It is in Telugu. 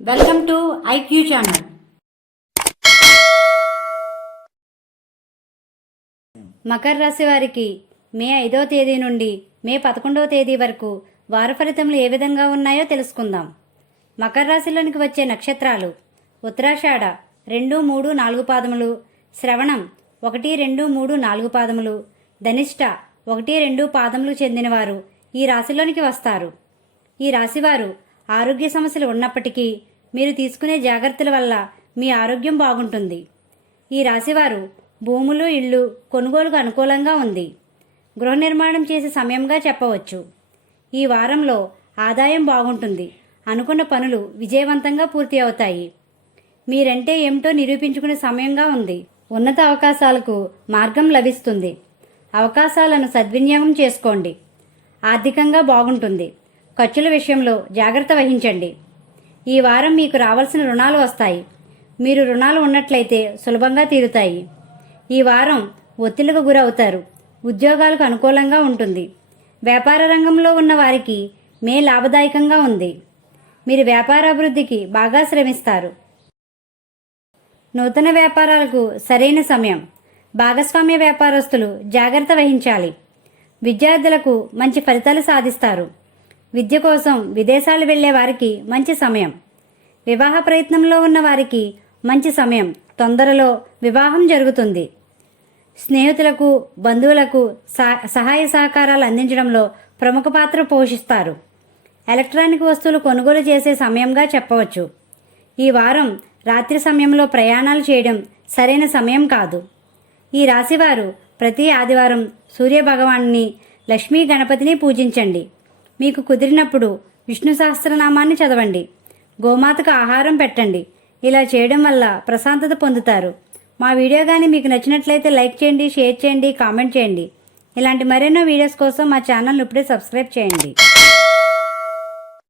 Welcome to IQ channel. Makar రాశి వారికి మే ఐదో తేదీ నుండి మే పదకొండవ తేదీ వరకు వార ఫలితములు ఏ విధంగా ఉన్నాయో తెలుసుకుందాం. మకర రాశిలోనికి వచ్చే నక్షత్రాలు ఉత్తరాషాఢ రెండు మూడు నాలుగు పాదములు శ్రవణం ఒకటి రెండు మూడు నాలుగు పాదములు ధనిష్ట ఒకటి రెండు పాదములు చెందినవారు ఈ రాశిలోనికి వస్తారు. ఈ రాశివారు ఆరోగ్య సమస్యలు ఉన్నప్పటికీ మీరు తీసుకునే జాగ్రత్తల వల్ల మీ ఆరోగ్యం బాగుంటుంది. ఈ రాశివారు భూములు ఇళ్ళు కొనుగోలుకు అనుకూలంగా ఉంది. గృహ నిర్మాణం చేసే సమయంగా చెప్పవచ్చు. ఈ వారంలో ఆదాయం బాగుంటుంది. అనుకున్న పనులు విజయవంతంగా పూర్తి అవుతాయి. మీరంటే ఏమిటో నిరూపించుకునే సమయంగా ఉంది. ఉన్నత అవకాశాలకు మార్గం లభిస్తుంది. అవకాశాలను సద్వినియోగం చేసుకోండి. ఆర్థికంగా బాగుంటుంది. ఖర్చుల విషయంలో జాగ్రత్త వహించండి. ఈ వారం మీకు రావాల్సిన రుణాలు వస్తాయి. మీరు రుణాలు ఉన్నట్లయితే సులభంగా తీరుతాయి. ఈ వారం ఒత్తిళ్ళకు గురవుతారు. ఉద్యోగాలకు అనుకూలంగా ఉంటుంది. వ్యాపార రంగంలో ఉన్న వారికి మే లాభదాయకంగా ఉంది. మీరు వ్యాపారాభివృద్ధికి బాగా శ్రమిస్తారు. నూతన వ్యాపారాలకు సరైన సమయం. భాగస్వామ్య వ్యాపారస్తులు జాగ్రత్త వహించాలి. విద్యార్థులకు మంచి ఫలితాలు సాధిస్తారు. విద్య కోసం విదేశాలు వెళ్ళే వారికి మంచి సమయం. వివాహ ప్రయత్నంలో ఉన్న వారికి మంచి సమయం. తొందరలో వివాహం జరుగుతుంది. స్నేహితులకు బంధువులకు సహాయ సహకారాలు అందించడంలో ప్రముఖ పాత్ర పోషిస్తారు. ఎలక్ట్రానిక్ వస్తువులు కొనుగోలు చేసే సమయంగా చెప్పవచ్చు. ఈ వారం రాత్రి సమయంలో ప్రయాణాలు చేయడం సరైన సమయం కాదు. ఈ రాశివారు ప్రతి ఆదివారం సూర్య భగవాన్ని లక్ష్మీ గణపతిని పూజించండి. మీకు కుదిరినప్పుడు విష్ణు సహస్రనామాన్ని చదవండి. గోమాతకు ఆహారం పెట్టండి. ఇలా చేయడం వల్ల ప్రశాంతత పొందుతారు. మా వీడియో కానీ మీకు నచ్చినట్లయితే లైక్ చేయండి షేర్ చేయండి కామెంట్ చేయండి. ఇలాంటి మరెన్నో వీడియోస్ కోసం మా ఛానల్ ఇప్పుడే సబ్స్క్రైబ్ చేయండి.